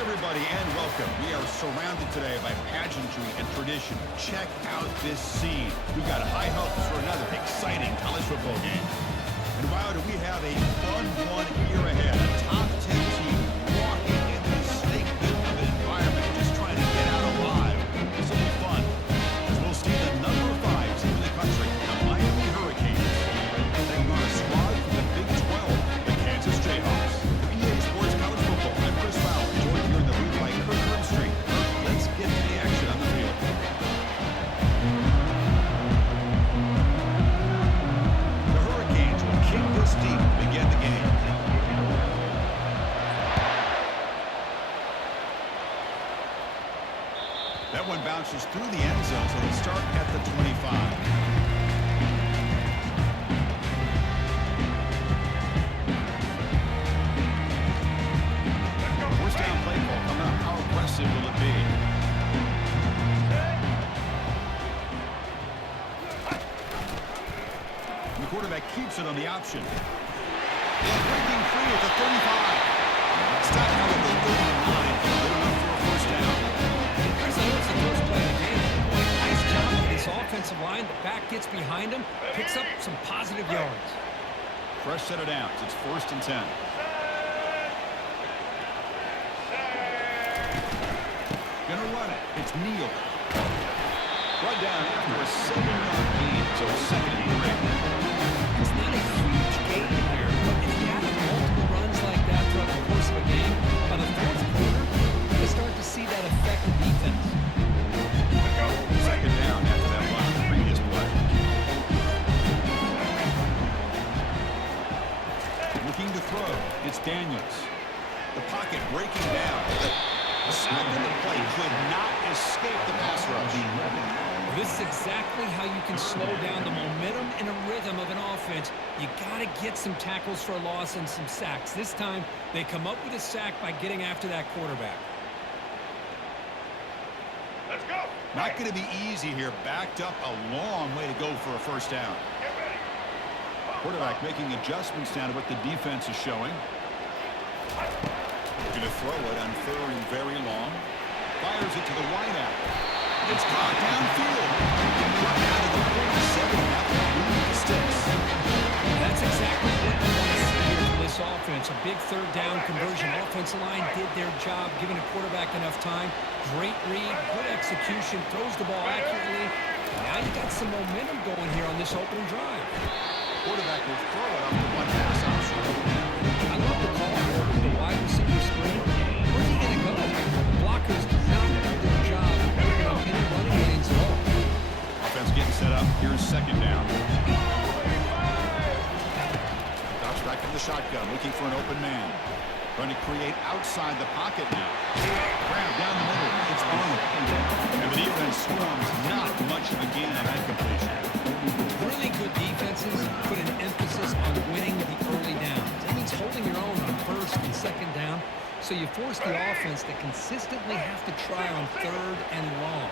everybody, and welcome. We are surrounded today by pageantry and tradition. Check out this scene. We've got high hopes for another exciting college football game. And wow, do we have a fun one here ahead. A top 10 team walking into the snake-bit of an environment, just trying to get out alive. This will be fun, as we'll see the number 5 team in the country, the Miami Hurricanes, taking on a squad from the Big 12, the Kansas Jayhawks. EA Sports College Football, I'm Chris Fowler, joined here in the booth by Kirk Grimstreet. Let's get to the action on the field. The Hurricanes will kick this deep to begin the game. That one bounces through the end zone, so they start at the 25. First down play call coming up. How aggressive will it be? And the quarterback keeps it on the option. Breaking free at the 35. Stop out at the 39. Good enough for a first down. Chris, I know it's the first play of the game. Nice job with this offensive line. The back gets behind him, picks up some positive yards. Fresh set of downs. It's 1st and 10. Gonna run it. It's Neal. Run down after a 7-yard gain, so 2nd and 3. It's not a huge gain here, but if you have multiple runs like that throughout the course of a game, by the 4th quarter, you start to see that affect the defense. 2nd down after that run on the previous play. Looking to throw. It's Daniels. The pocket breaking down. The sack in the play could not escape the pass rush. This is exactly how you can slow down the momentum and a rhythm of an offense. You got to get some tackles for a loss and some sacks. This time, they come up with a sack by getting after that quarterback. Let's go. Not going to be easy here. Backed up a long way to go for a first down. Quarterback making adjustments down to what the defense is showing. Going to throw it on 3rd and very long. Fires it to the wideout. It's caught downfield. Right out of the 47. That will move the sticks. That's exactly what you want to see here for this offense. A big 3rd down conversion. Offensive line did their job, giving a quarterback enough time. Great read, good execution, throws the ball accurately. Now you got some momentum going here on this opening drive. Quarterback will throw it up to one pass option. I love the call here with the wide receiver screen. Where's he going to go? The blockers do not do their job picking up any running lanes at all. Offense getting set up. Here's 2nd down. Drops back in the shotgun, looking for an open man. Trying to create outside the pocket now. Grab down the middle. It's Arnold. And the defense swarms. Not much of a gain on that completion. Really good defenses put an emphasis on winning the early downs. That means holding your own on 1st and 2nd down. So you force the offense to consistently have to try on 3rd and long.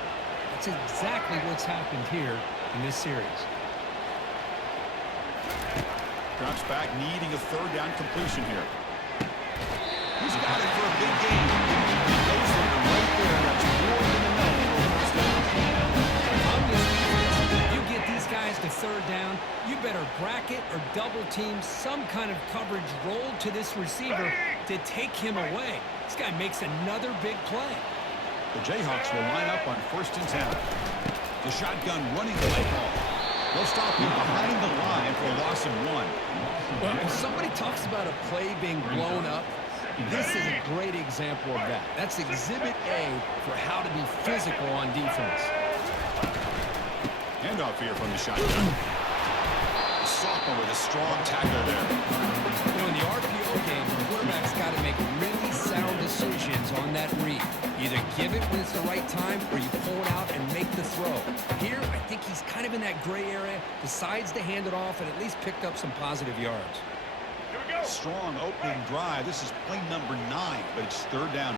That's exactly what's happened here in this series. Drops back, needing a 3rd down completion here. He's got it for a big game. He goes in right there. That's more than enough for a first down. On this defense, if you get these guys to 3rd down, you better bracket or double team some kind of coverage rolled to this receiver to take him away. This guy makes another big play. The Jayhawks will line up on 1st and 10. The shotgun running play call. They'll stop him behind the line for a loss of 1. Well, if somebody talks about a play being blown up, this is a great example of that. That's Exhibit A for how to be physical on defense. Handoff here from the shotgun. The sophomore with a strong tackle there. You know, in the RPO game, the quarterback's got to make really sound decisions on that read. Either give it when it's the right time or you pull it out and make the throw. Here, I think he's kind of in that gray area, decides to hand it off and at least picked up some positive yards. Strong opening drive. This is play number 9, but it's 3rd down.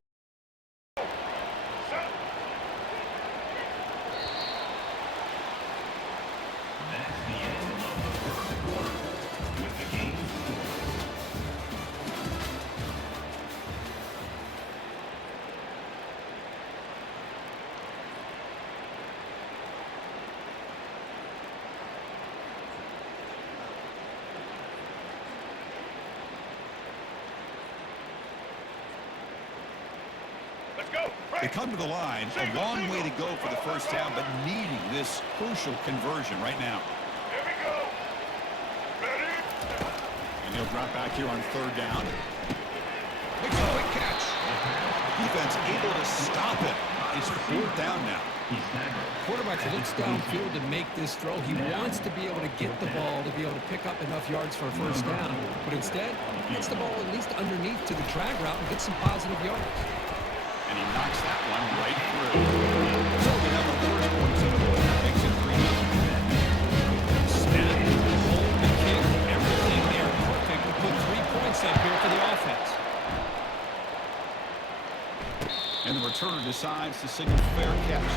They come to the line, a long way to go for the first down, but needing this crucial conversion right now. Here we go. Ready? And he'll drop back here on third down. Makes a quick catch. Defense able to stop it. It's fourth down now. Quarterback looks downfield to make this throw. He wants to be able to get the ball to be able to pick up enough yards for a first down. But instead, gets the ball at least underneath to the drag route and gets some positive yards. And he knocks that one right through. So we have a first point to the board. Makes it 3-0. Snap, hold the kick, everything there perfect to put 3 points up here for the offense. And the returner decides to signal fair catch.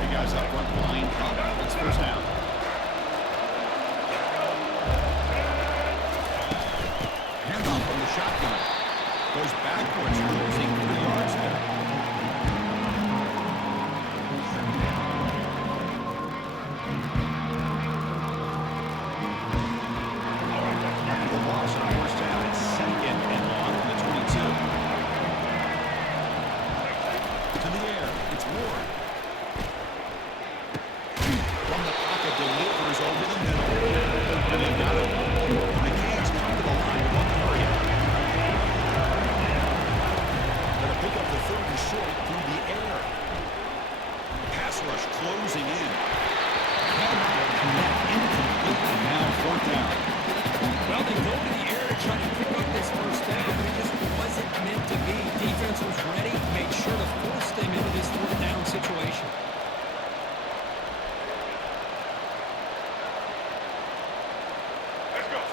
You guys up front line up. It's first down. Handoff from the shotgun. Goes backwards, losing 3 yards there.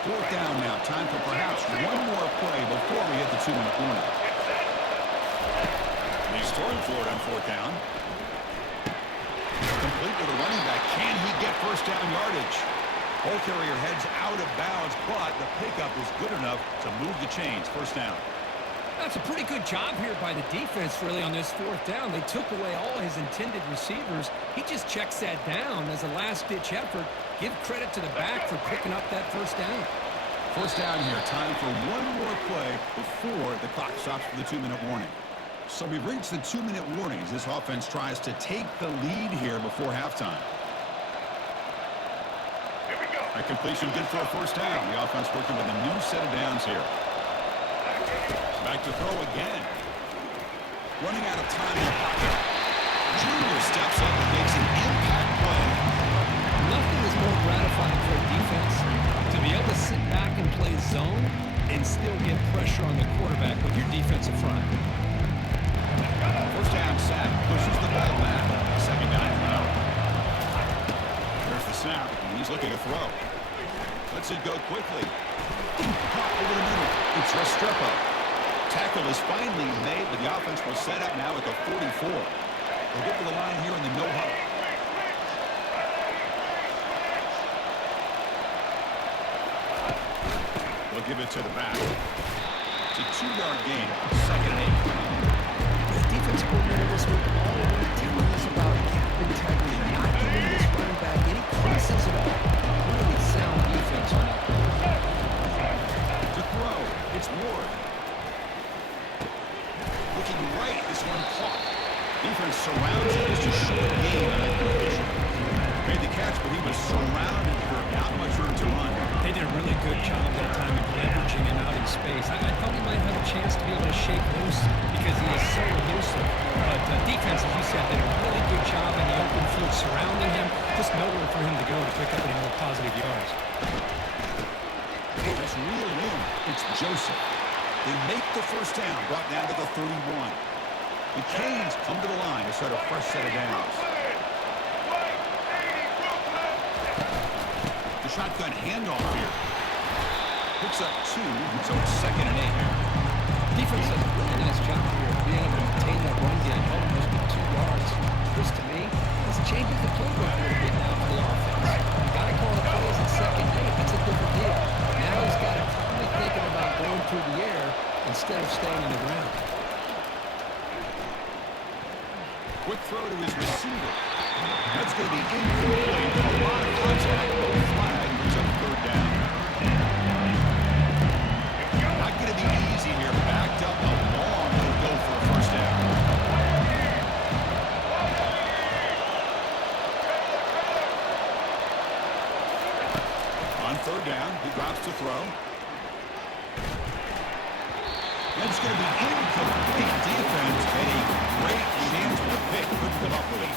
Fourth down now. Time for perhaps one more play before we hit the 2-minute warning. He's throwing for it on fourth down. Complete with a running back. Can he get first down yardage? Ball carrier heads out of bounds, but the pickup is good enough to move the chains. First down. That's a pretty good job here by the defense, really, on this fourth down. They took away all his intended receivers. He just checks that down as a last-ditch effort. Give credit to the back for picking up that first down. First down here. Time for one more play before the clock stops for the 2-minute warning. So we've reached the 2-minute warning as this offense tries to take the lead here before halftime. Here we go. A completion good for a first down. The offense working with a new set of downs here. Back to throw again. Running out of time in the pocket. Junior steps up and makes an impact play. Nothing is more gratifying for a defense to be able to sit back and play zone and still get pressure on the quarterback with your defensive front. First down sack. Pushes the ball back. Second down throw. There's the snap. And he's looking to throw. Lets it go quickly. Caught over the middle. It's Restrepo. Tackle is finally made, but the offense will set up now at the 44. They'll get to the line here in the no-huddle. They'll give it to the back. It's a 2-yard gain. Second and 8. The defense coordinator this week already telling us about gap integrity, not giving this running back any creases at all. Really sound defense on that. To throw, it's Ward. Looking right, this one caught. Defense surrounds him. Just a short gain on that completion. Made the catch, but he was surrounded here. Not much room to run. They did a really good job that time of leveraging him out in space. I thought he might have a chance to be able to shake loose because he is so elusive. But defense, as you said, did a really good job in the open field surrounding him. Just nowhere for him to go to pick up any more positive yards. Let's reel in. It's Joseph. They make the first down, brought down to the 31. The Canes come to the line to start a fresh set of downs. The shotgun handoff here. Picks up 2, so it's second and 8. Defense does a really nice job here of being able to maintain that run game, helping us get 2 yards. This, to me, this changes the playbook a little bit now for the offense. You got to call the plays at second and 8. That's a different deal. Now he's got to be thinking about going through the air instead of staying on the ground. Quick throw to his receiver. That's going to be incomplete. A lot of contact. No flag. Brings up third down. Not going to be easy here. Backed up a long way to go for a first down. On third down, he drops to throw. And it's going to be incomplete. Defense had a great chance with a pick. Couldn't come up with it.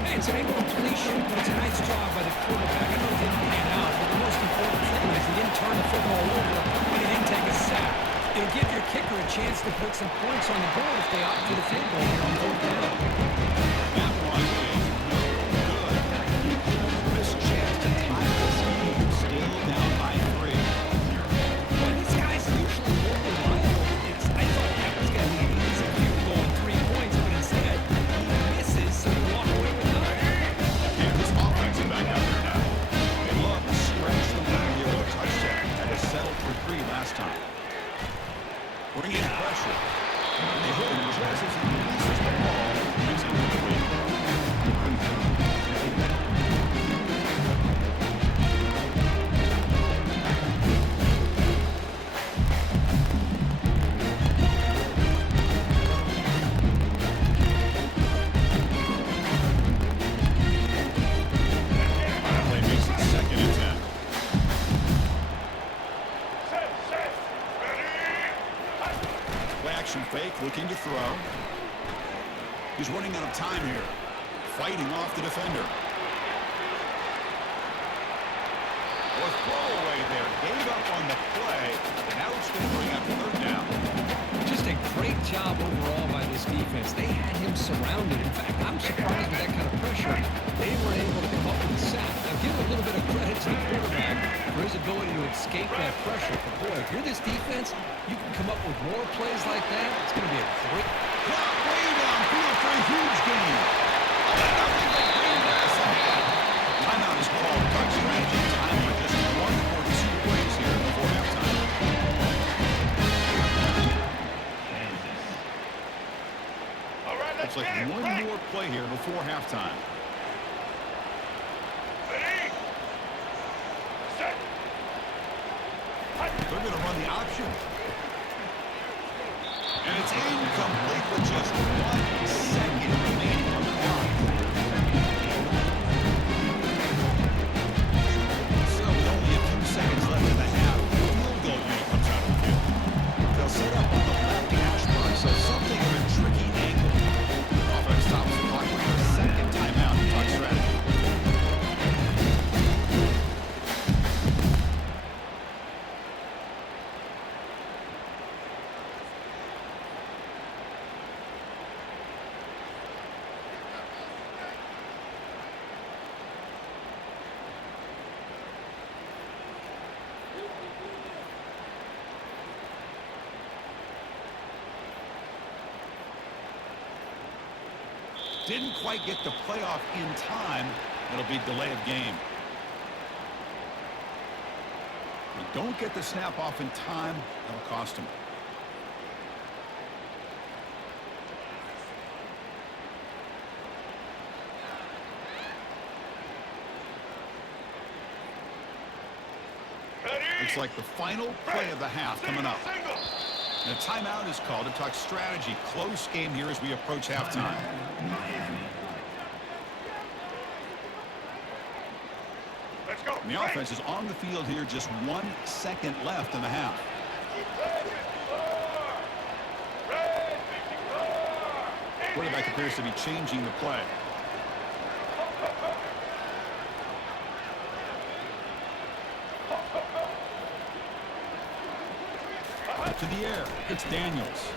Hey, it's an incompletion, but it's a nice job by the quarterback. I know it didn't pan out, but the most important thing is he didn't turn the football over and he didn't take a sack. It'll give your kicker a chance to put some points on the board if they opt for the field goal here on fourth down. That one is no good. Missed chance to tie this game. Still down by 3. Well, these guys are usually more reliable. I thought that was going to be an easy field goal and 3 points, but instead he misses, so they walk away with nothing. Kansas offense is back out there now. They love to stretch the lead here with a touchdown. Had to settle for 3 last time. Bringing pressure. And they hit him just as he releases the ball. Makes it incomplete. That play makes it 2nd and 10. Set. Ready. Play action fake, looking to throw. He's running out of time here. Fighting off the defender. Or throwaway there. Gave up on the play. And now it's going to bring up third down. Just a great job overall by this defense. They had him surrounded. In fact, I'm surprised with that kind of pressure. They were able to come up with a sack. Now, give a little bit of credit to the quarterback for his ability to escape that pressure. But, boy, if you're this defense, you can come up with more plays like that. It's going to be a great... Clock way downfield for a huge gain. Nothing but green grass ahead. Timeout is called. Touch strategy. Time for just 1 or 2 plays here before halftime. All right, let's Looks like get it. one Right. more play here before halftime. Ready. Set. They're going to run the option. And it's incomplete with just 1 second remaining on the clock. So with only a few seconds left in the half, the field goal unit comes out of the field. They'll set up on the left hash mark, so something of a tricky angle. Offense stops the clock with their 2nd timeout in touch strategy. Didn't quite get the playoff in time. It'll be delay of game. They don't get the snap off in time. That'll cost them. Ready. Looks like the final play of the half coming up. Single. And a timeout is called to talk strategy. Close game here as we approach halftime. Let's go. And the offense is on the field here, just 1 second left in the half. Quarterback appears to be changing the play. To the air, it's Daniels.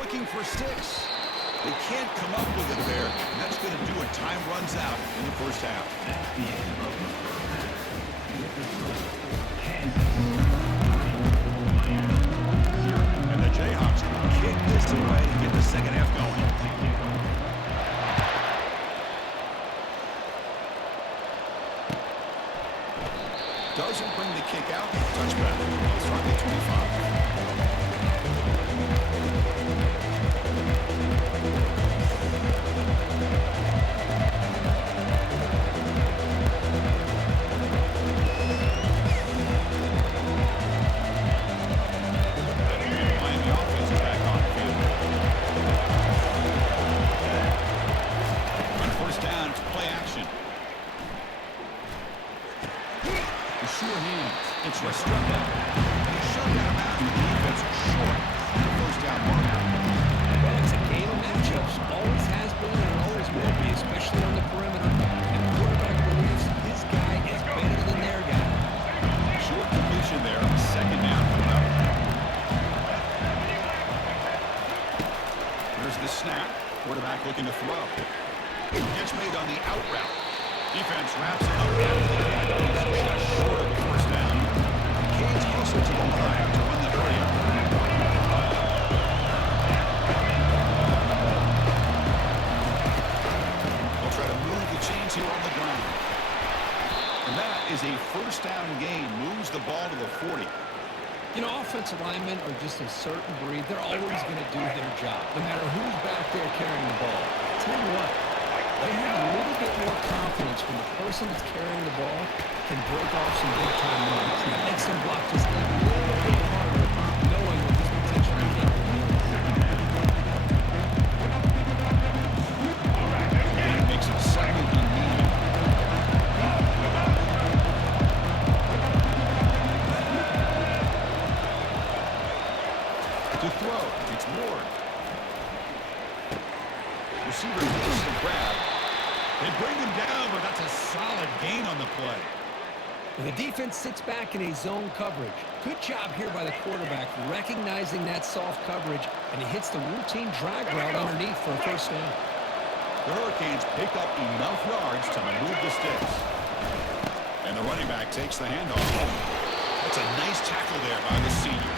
Looking for 6. They can't come up with it there. And that's going to do it. Time runs out in the first half. And the Jayhawks kick this away to get the second half going. Doesn't bring the kick out. Touchback. It's from the 25. to your hands. It's restricted. And he shoved out of bounds with the defense short of the first down marker. Well, it's a game of matchups. Always has been and always will be, especially on the perimeter. And the quarterback believes his guy is better than their guy. Short completion there. Second down coming up. Here's the snap. Quarterback looking to throw. Catch made on the out route. Defense wraps it up. He's just short of the first down. Canes also to the line to run the play. They'll try to move the chains here on the ground. And that is a first down gain. Moves the ball to the 40. You know, offensive linemen are just a certain breed. They're always going to do their job, no matter who's back there carrying the ball. Tell you what, they have a little bit more confidence when the person that's carrying the ball can break off some big-time runs. That makes them block just a little bit harder, knowing what this potentially capable of. It makes it second and medium. To throw, it's Ward. Receiver misses the grab. They bring him down, but that's a solid gain on the play. And the defense sits back in a zone coverage. Good job here by the quarterback, recognizing that soft coverage, and he hits the routine drag route underneath for a first down. The Hurricanes pick up enough yards to move the sticks. And the running back takes the handoff. That's a nice tackle there by the senior.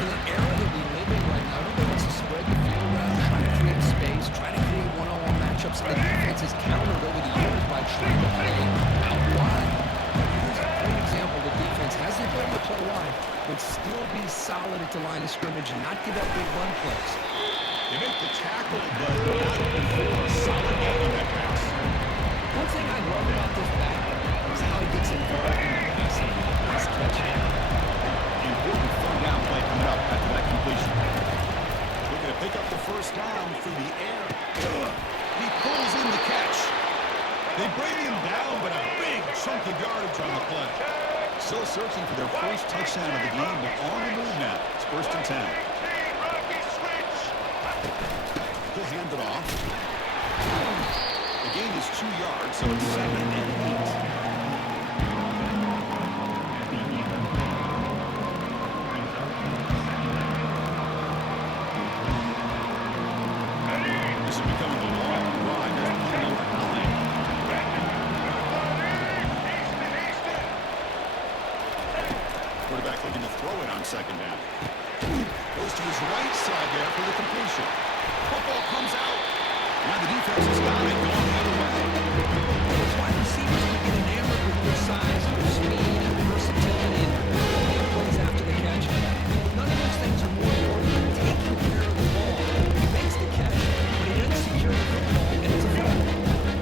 In the era that we live in right now, everybody wants to spread the field out, try to create space, try to create one-on-one matchups. The defense is countered over the years by trying to play out wide. Here's a great example. The defense has the ability to play wide, but still be solid at the line of scrimmage and not give up big run plays. They make the tackle, but not before a solid gain on that pass. One thing I love about this back is how he gets involved in the passing. Nice catch. Important third down play coming up after that completion. Looking to pick up the first down through the air. He pulls in the catch. They bring him down, but a big chunk of yardage on the play. Still searching for their first touchdown of the game, but on the move now. It's first and 10. He'll hand it off. The gain is 2 yards, so it's 2nd and 8. This is becoming a long ride. There's number 9. Quarterback looking to throw it on second down. Goes to his right side there for the completion. Football comes out. Now the defense has got it going the other way. Those wide receivers can get enamored with their size, their speed, and versatility, and their plays after the catch. None of those things are more important than taking care of the ball. He makes the catch, but he doesn't secure the football, and it's a foul.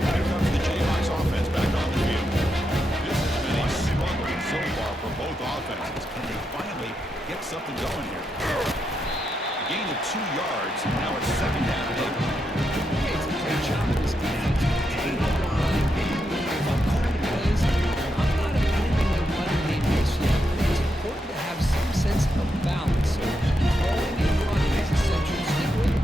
Here comes the Jayhawks offense back on the field. This has been a struggle so far for both offenses. Can they finally get something going here? A gain of 2 yards. Now it's 2nd down and 8. It's a great job of this defense. They don't run, they move, on calling plays. I'm not abandoning the running game this yet. It's important to have some sense of balance. Calling and running is essential to stick with it.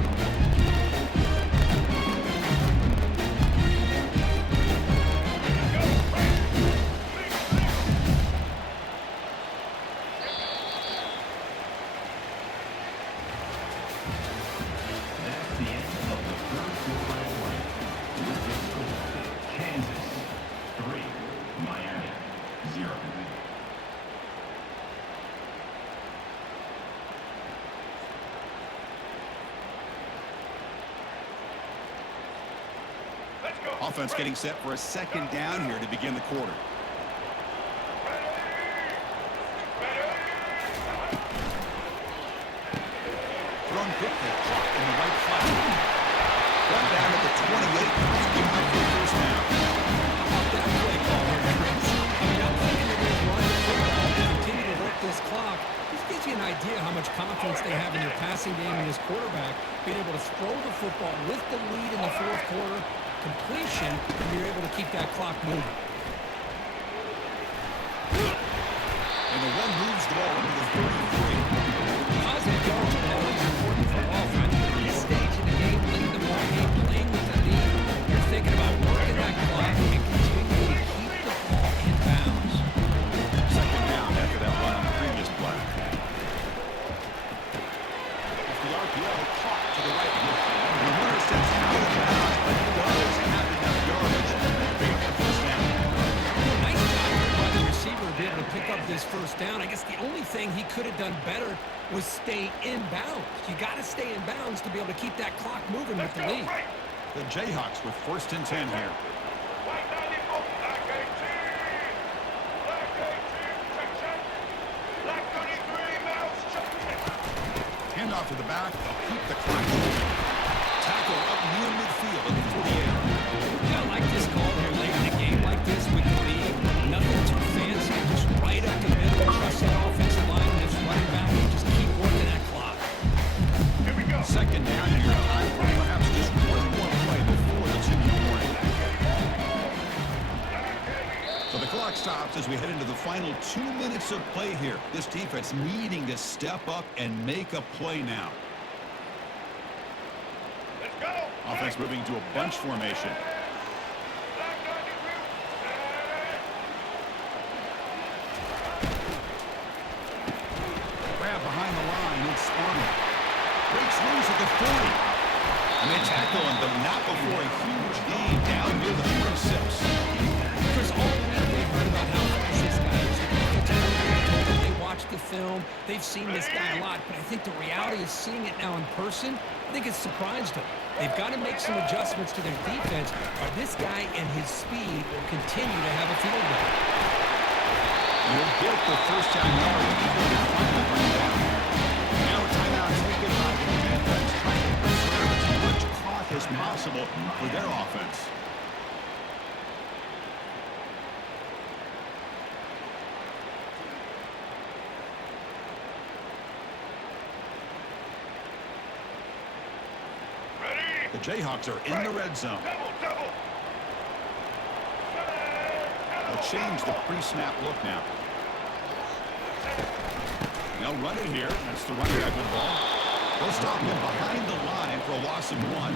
Offense getting set for a 2nd down here to begin the quarter. Thrown quickly, caught in the right flat. Run down at the 28. Give up for the first down. That play call here, Chris. I mean, I'm thinking they're going to run the football and continue to work this clock. This gives you an idea how much confidence they have in their passing game and his quarterback being able to throw the football with the lead in the fourth quarter, completion, and you're able to keep that clock moving. And the one moves the ball into the 33. Positive yards are always important for offense. At this stage in the game, late in the ball game, playing with the lead, you're thinking about working that clock and continuing to keep the ball in bounds. Second down after that run on the previous play. If the RPO caught to the right. The runner steps out of bounds, but does have enough yardage to pick up the first down. Nice job by the receiver to be able to pick up this first down. I guess the only thing he could have done better was stay in bounds. You got to stay in bounds to be able to keep that clock moving with the lead. The Jayhawks with 1st and 10 here. Black 94. Black 18. Black 18. Check, check. Black 33. Mouse. Check, check. Handoff to the back. They'll keep the clock moving. Tackle up near midfield at the 48. Yeah, I like this call here late in a game like this with the lead. Nothing too fancy, just right up the middle. Trust that offensive line and it's running back and just keep working that clock. Here we go. Second down here. Time for perhaps just one more play before the 2-minute warning. So the clock stops as we head into the final 2 minutes of play here. This defense needing to step up and make a play now. Let's go. Offense moving to a bunch formation. Black 93. Grab behind the line. It's Arnold. Breaks loose at the 40. And they tackle him, but not before a huge gain down near the 46. Chris, all week they've heard about how fast this guy is. The defensive coordinator, they watched the film. They've seen this guy a lot, but I think the reality is seeing it now in person, I think it's surprised them. They've got to make some adjustments to their defense, or this guy and his speed will continue to have a field day. You'll get the first down yard before the final bring down. Now a timeout taken by the defense, trying to preserve as much clock as possible for their offense. Ready. The Jayhawks are in the red zone. Double, double. They'll change the pre-snap look now. They'll run it here. That's the running back with the ball. They'll stop him behind the line for a loss of 1.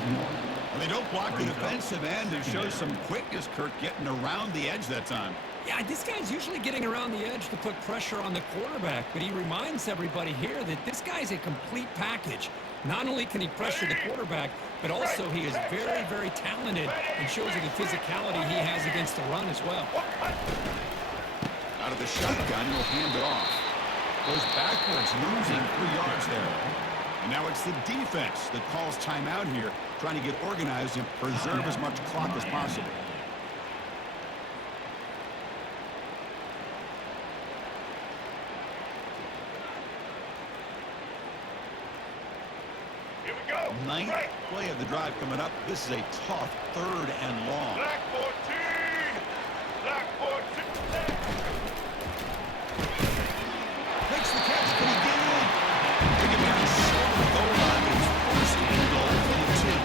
And they don't block the defensive end and show some quickness, Kirk, getting around the edge that time. Yeah, this guy's usually getting around the edge to put pressure on the quarterback, but he reminds everybody here that this guy's a complete package. Not only can he pressure the quarterback, but also he is very, very talented and shows you the physicality he has against the run as well. Out of the shotgun, he'll hand it off. Goes backwards, losing 3 yards there. And now it's the defense that calls timeout here, trying to get organized and preserve as much clock as possible. Here we go. Ninth Right. play of the drive coming up. This is a tough 3rd and long. Black 14. Black 14. Makes the catch. Can he get in? Bring it down short of the goal line. It's 1st and goal for the team.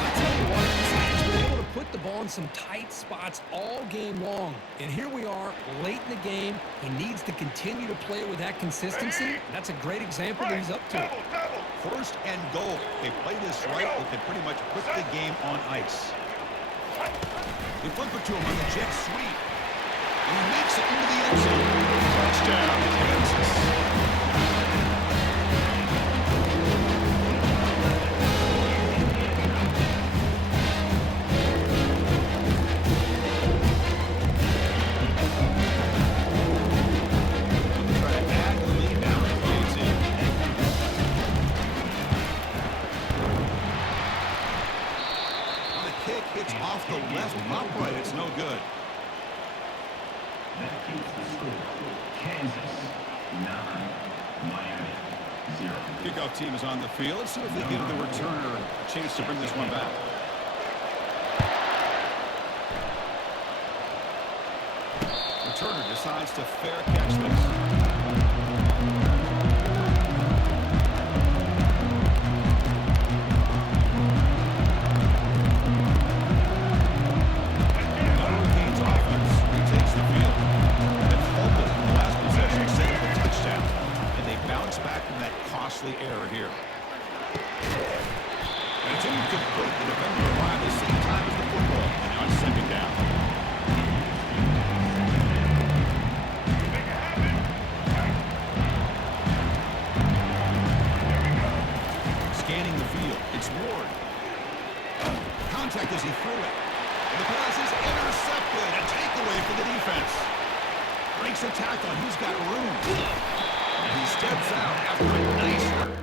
I tell you what, this guy's been able to put the ball in some tight spots all game long. And here we are, late in the game. He needs to continue to play with that consistency. That's a great example that he's up to. Double, double. 1st and goal. They play this right. They can pretty much put the game on ice. They flip it to him on the jet sweep. And he makes it into the end zone. Touchdown, Kansas. Try to add the lead now to KC. The kick hits off the left upright. It's no good. That keeps the score. Kansas 9, Miami 0. Kickoff team is on the field. Let's see if they give the returner a chance to bring this one back. Returner decides to fair catch this. Hurricanes offense retakes the field. They fumbled in the last possession. Breaks a tackle. He's got room. And he steps out after a nice hurt.